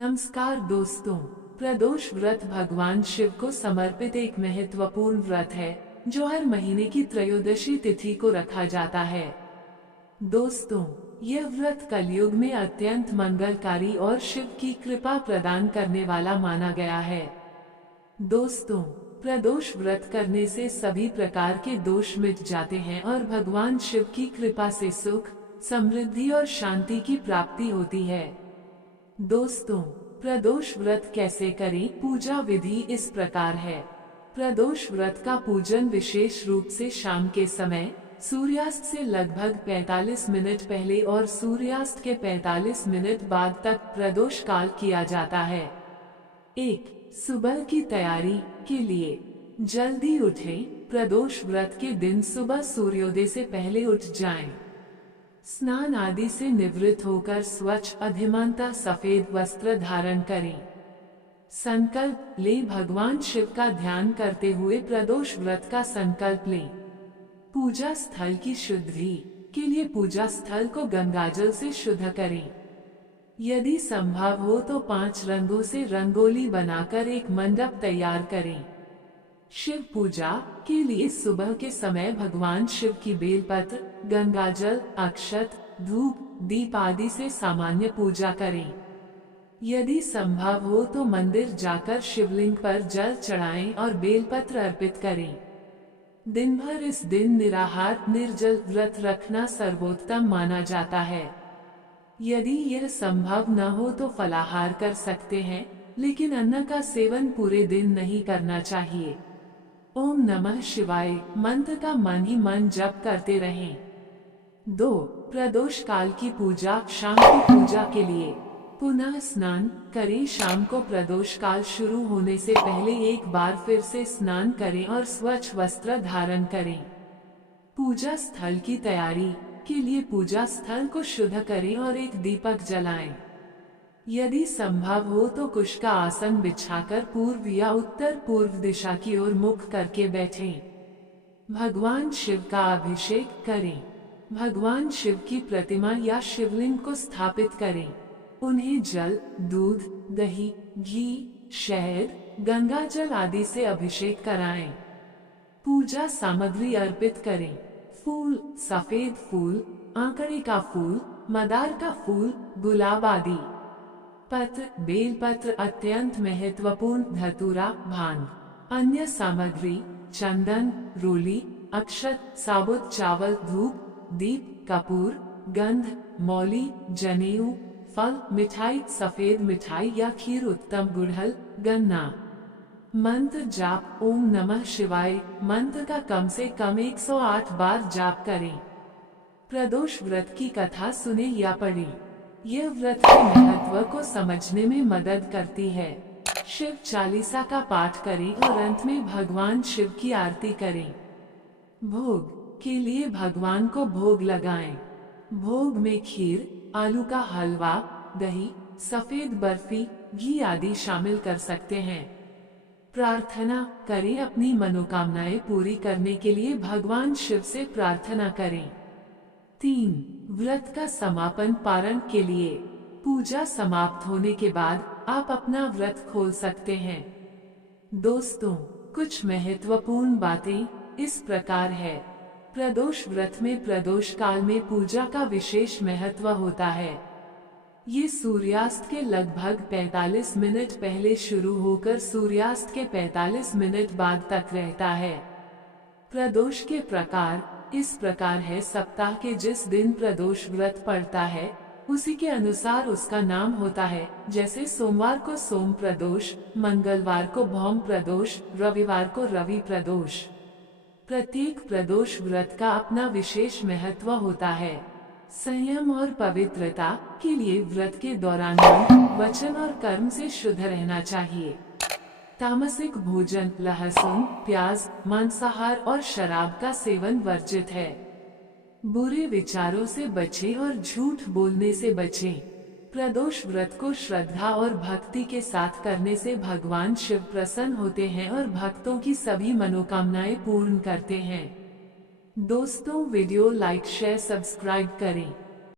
नमस्कार दोस्तों, प्रदोष व्रत भगवान शिव को समर्पित एक महत्वपूर्ण व्रत है जो हर महीने की त्रयोदशी तिथि को रखा जाता है। दोस्तों, यह व्रत कलयुग में अत्यंत मंगलकारी और शिव की कृपा प्रदान करने वाला माना गया है। दोस्तों, प्रदोष व्रत करने से सभी प्रकार के दोष मिट जाते हैं और भगवान शिव की कृपा से सुख, समृद्धि और शांति की प्राप्ति होती है। दोस्तों, प्रदोष व्रत कैसे करें? पूजा विधि इस प्रकार है। प्रदोष व्रत का पूजन विशेष रूप से शाम के समय सूर्यास्त से लगभग 45 मिनट पहले और सूर्यास्त के 45 मिनट बाद तक प्रदोष काल किया जाता है। 1. सुबह की तैयारी के लिए जल्दी उठें। प्रदोष व्रत के दिन सुबह सूर्योदय से पहले उठ जाएं। स्नान आदि से निवृत्त होकर स्वच्छ अधिमानता सफेद वस्त्र धारण करें। संकल्प ले। भगवान शिव का ध्यान करते हुए प्रदोष व्रत का संकल्प लें। पूजा स्थल की शुद्धि के लिए पूजा स्थल को गंगाजल से शुद्ध करें। यदि संभव हो तो 5 रंगों से रंगोली बनाकर एक मंडप तैयार करें। शिव पूजा के लिए सुबह के समय भगवान शिव की बेलपत्र, गंगाजल, अक्षत, धूप, दीप आदि से सामान्य पूजा करें। यदि संभव हो तो मंदिर जाकर शिवलिंग पर जल चढ़ाएं और बेलपत्र अर्पित करें। दिन भर इस दिन निराहार निर्जल व्रत रखना सर्वोत्तम माना जाता है। यदि यह संभव न हो तो फलाहार कर सकते हैं, लेकिन अन्न का सेवन पूरे दिन नहीं करना चाहिए। ओम नमः शिवाय मंत्र का मन ही मन जप करते रहें। 2. प्रदोष काल की पूजा। शाम की पूजा के लिए पुनः स्नान करें। शाम को प्रदोष काल शुरू होने से पहले एक बार फिर से स्नान करें और स्वच्छ वस्त्र धारण करें। पूजा स्थल की तैयारी के लिए पूजा स्थल को शुद्ध करें और एक दीपक जलाएं। यदि संभव हो तो कुश का आसन बिछाकर पूर्व या उत्तर पूर्व दिशा की ओर मुख करके बैठें। भगवान शिव का अभिषेक करें। भगवान शिव की प्रतिमा या शिवलिंग को स्थापित करें। उन्हें जल, दूध, दही, घी, शहद, गंगाजल आदि से अभिषेक कराएं। पूजा सामग्री अर्पित करें। फूल, सफेद फूल, आंकड़े का फूल, मदार का फूल, गुलाब आदि। पत्र, बेलपत्र अत्यंत महत्वपूर्ण, धतूरा, भांग। अन्य सामग्री चंदन, रोली, अक्षत, साबुत चावल, धूप, दीप, कपूर, गंध, मौली, जनेऊ, फल, मिठाई, सफेद मिठाई या खीर, उत्तम गुड़हल, गन्ना। मंत्र जाप। ओम नमः शिवाय मंत्र का कम से कम 108 बार जाप करें। प्रदोष व्रत की कथा सुने या पढ़ें। यह व्रत के महत्व को समझने में मदद करती है। शिव चालीसा का पाठ करें और अंत में भगवान शिव की आरती करें। भोग के लिए भगवान को भोग लगाएं। भोग में खीर, आलू का हलवा, दही, सफेद बर्फी, घी आदि शामिल कर सकते हैं। प्रार्थना करें। अपनी मनोकामनाएं पूरी करने के लिए भगवान शिव से प्रार्थना करें। 3. व्रत का समापन। पारण के लिए पूजा समाप्त होने के बाद आप अपना व्रत खोल सकते हैं। दोस्तों, कुछ महत्वपूर्ण बातें इस प्रकार है। प्रदोष व्रत में प्रदोष काल में पूजा का विशेष महत्व होता है। ये सूर्यास्त के लगभग 45 मिनट पहले शुरू होकर सूर्यास्त के 45 मिनट बाद तक रहता है। प्रदोष के प्रकार इस प्रकार है। सप्ताह के जिस दिन प्रदोष व्रत पड़ता है उसी के अनुसार उसका नाम होता है। जैसे सोमवार को सोम प्रदोष, मंगलवार को भौम प्रदोष, रविवार को रवि प्रदोष। प्रत्येक प्रदोष व्रत का अपना विशेष महत्व होता है। संयम और पवित्रता के लिए व्रत के दौरान मन, वचन और कर्म से शुद्ध रहना चाहिए। तामसिक भोजन, लहसुन, प्याज, मांसाहार और शराब का सेवन वर्जित है। बुरे विचारों से बचें और झूठ बोलने से बचें। प्रदोष व्रत को श्रद्धा और भक्ति के साथ करने से भगवान शिव प्रसन्न होते हैं और भक्तों की सभी मनोकामनाएं पूर्ण करते हैं। दोस्तों, वीडियो लाइक, शेयर, सब्सक्राइब करें।